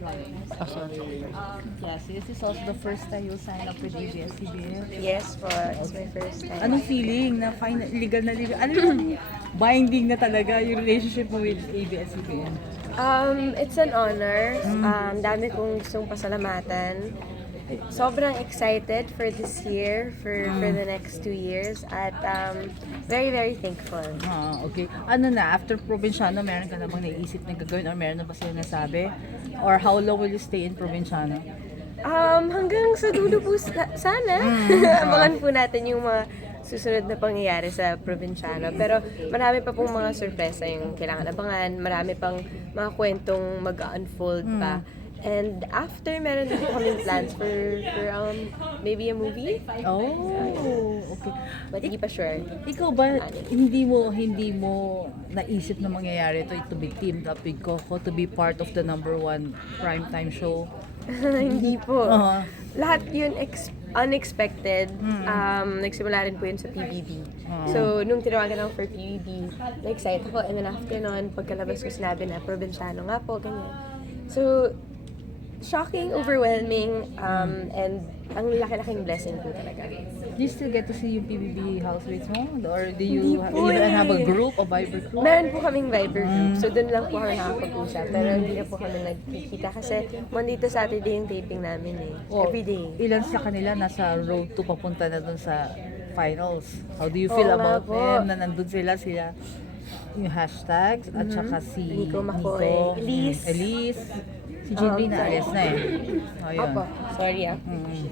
Oh, sorry. Yes, this is also the first time you sign up with ABS-CBN. Yes po, it's my first time. Anong feeling na final, legal na legal? Ano yung binding na talaga yung relationship mo with ABS-CBN? It's an honor. Dami kong gustong pasalamatan. Sobrang excited for this year, for the next 2 years, at very, very thankful. Okay. Ano na, after Provinciano, meron ka na bang naisip na gagawin or meron na ba sila nasabi? Or how long will you stay in Provinciano? Hanggang sa dulo po sana. Abangan po natin yung mga susunod na pangyayari sa Provinciano. Pero marami pa pong mga sorpresa yung kailangan abangan. Marami pang mga kwentong mag-unfold pa. And after, meron din po kaming plans for maybe a movie. Oh, okay. But hindi pa sure. Ikaw ba, hindi mo naisip na mangyayari ito to be teamed up with Coco, to be part of the #1 primetime show? Hindi po. Uh-huh. Lahat yun unexpected. Nagsimula rin po yun sa PBB. So, nung tinawagan ako for PBB, na-excite ako. And then after nun, pagkalabas ko sinabi na Provinciano nga po, ganyan. So, shocking, overwhelming, and ang laki-laking blessing po talaga. Do you still get to see yung PBB housemates mo? Or do Hindi you po even have a eh. group, a Viber group? Meron po kaming Viber group, so doon lang po kami nakapag-usap. Pero hindi na po kami nagkikita kasi Monday to Saturday yung taping namin eh. Every day. Ilan sa kanila nasa road to papunta na dun sa finals? How do you feel Oo nga about po. them na nandun sila yung hashtags at saka si Nico Macoy, Elise. Si Jinri na alis na eh. Oh, yun. Opo, sorry ah.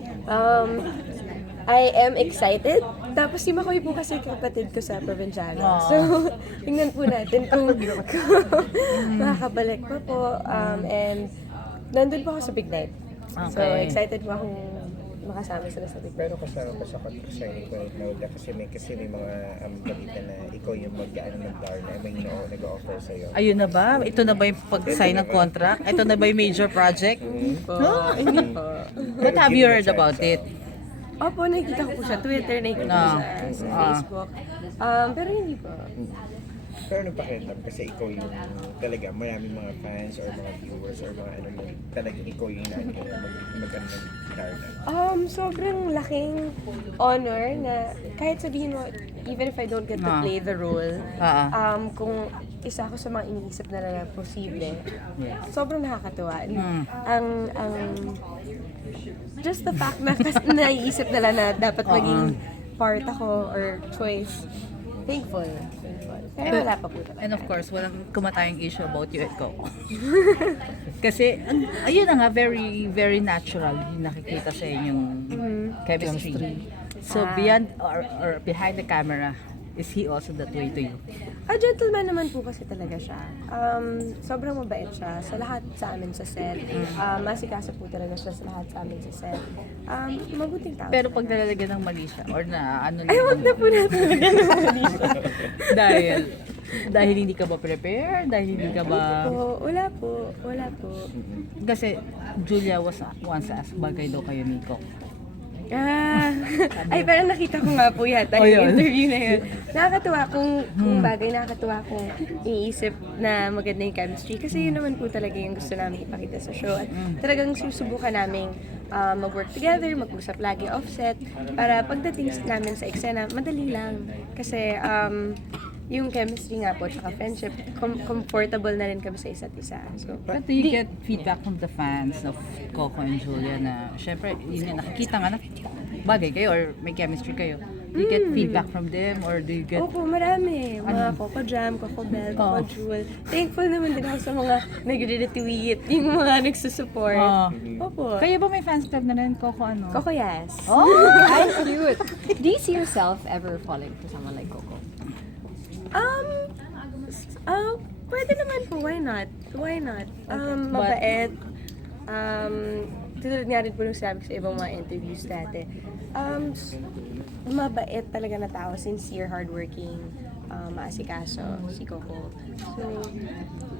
I am excited. Tapos si Makoy po kasi kapatid ko sa Provinciano. So, tingnan po natin kung makakabalik pa po. And nandun po ako sa Big Night. So, Okay. excited po akong makasama sila sa Big Night. Pero kasama pa sa concerning ko na kasi may mga balita na ikaw yung mag-Darna, may nag-offer sa'yo. Ayun na ba? Ito na ba yung pag-sign ng contract? Ito na ba yung major project? Hindi po. What have you heard about it? Opo, nakikita ko po siya. Twitter, nakikita ko siya sa Facebook. Pero hindi po. Pero ano pakiramdam kasi ikaw yung talaga maraming mga fans or mga viewers or mga ano talagang ikaw yung mag-ano ng Darna. Sobrang laking honor na kahit sabihin mo, even if I don't get to play the role, kung isa ako sa mga iniisip na posible, sobrang nakakatuwa. Ang just the fact na naiisip nila na dapat maging part ako or choice, thankful. Pero wala pa po talaga. And of course, walang kumatayang issue about you at Coco. Kasi, ayun na nga, very, very natural yung nakikita sa inyong chemistry. So, beyond or behind the camera, is he also that way to you? A gentleman naman po kasi talaga siya. Sobrang mabait siya sa lahat sa amin sa set. Masikaso po talaga siya sa lahat sa amin sa set. Mabuting tao. Pero pag nalalagyan ng mali siya, or na ano Ay, wag na po natin lagyan ng mali siya. dahil hindi ka ba prepare? Dahil hindi ka ba... Wala po. Kasi Julia was once asked, bagay daw kayo ni Coco. Ay, parang nakita ko nga po yata yung interview na yun. Nakakatuwa kung bagay, nakakatuwa kung iniisip na maganda yung chemistry. Kasi yun naman po talaga yung gusto namin ipakita sa show. At talagang susubukan namin mag-work together, mag-usap lagi offset, para pagdating namin sa eksena, madali lang. Kasi yung chemistry nga po, tsaka friendship, comfortable na rin kami sa isa't isa. So, But do you get feedback from the fans of Coco and Julia na, syempre, yun nga, nakikita nga na bagay kayo or may chemistry kayo. Do you get feedback from them or do you get... Opo, marami. Mga Coco Jam, Coco Bell, Coco Jewel. Thankful naman din ako sa mga nagre-retweet, yung mga nagsusupport. Opo. Kayo ba may fans club na rin, Coco ano? Coco, yes. Ay, cute. Do you see yourself ever falling for someone like Coco? Pwede naman po. Why not? Mabait. Tulad nga rin po nung sabi ko sa ibang mga interviews dati. Mabait talaga na tao. Sincere, hardworking, maasikaso, si Coco. So,